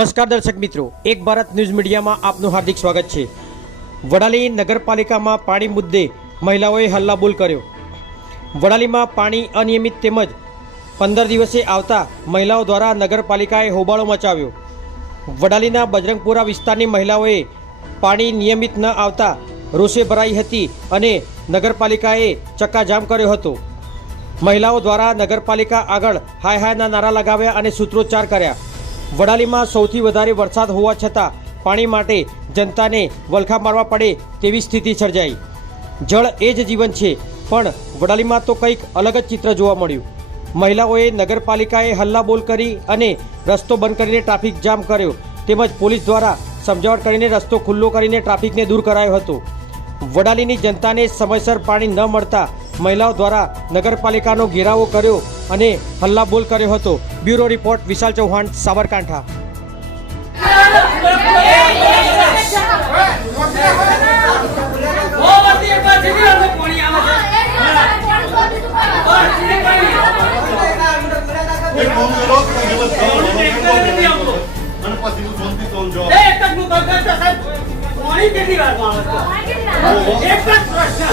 નમસ્કાર દર્શક મિત્રો, એક ભારત ન્યૂઝ મીડિયામાં આપનું હાર્દિક સ્વાગત છે. વડાલી નગરપાલિકામાં પાણી મુદ્દે મહિલાઓએ હલ્લાબોલ કર્યો. વડાલીમાં પાણી અનિયમિત તેમજ પંદર દિવસે આવતા મહિલાઓ દ્વારા નગરપાલિકાએ હોબાળો મચાવ્યો. વડાલીના બજરંગપુરા વિસ્તારની મહિલાઓએ પાણી નિયમિત ન આવતા રોષે ભરાઈ હતી અને નગરપાલિકાએ ચક્કાજામ કર્યો હતો. મહિલાઓ દ્વારા નગરપાલિકા આગળ હાય હાયના નારા લગાવ્યા અને સૂત્રોચ્ચાર કર્યા. વડાલીમાં સૌથી વધારે વરસાદ હોવા છતાં પાણી માટે જનતાને વલખા મારવા પડે તેવી સ્થિતિ સર્જાઈ. જળ એ જ જીવન છે, પણ વડાલીમાં તો કંઈક અલગ જ ચિત્ર જોવા મળ્યું. મહિલાઓએ નગરપાલિકાએ હલ્લાબોલ કરી અને રસ્તો બંધ કરીને ટ્રાફિક જામ કર્યો. તેમજ પોલીસ દ્વારા સમજાવટ કરીને રસ્તો ખુલ્લો કરીને ટ્રાફિકને દૂર કરાયો હતો. વડાલીની જનતાને સમયસર પાણી ન મળતા મહિલાઓ દ્વારા નગરપાલિકાનો ઘેરાવો કર્યો અને હલ્લાબોલ કર્યો હતો બ્યુરો રિપોર્ટ વિશાલ ચૌહાણ સાબરકાંઠા પાણી આવે છે. બસ, સીધી પાણી. એક ફોન કરો કે દિવસ એવું તો એક વાર નથી એક જ પ્રશ્ન.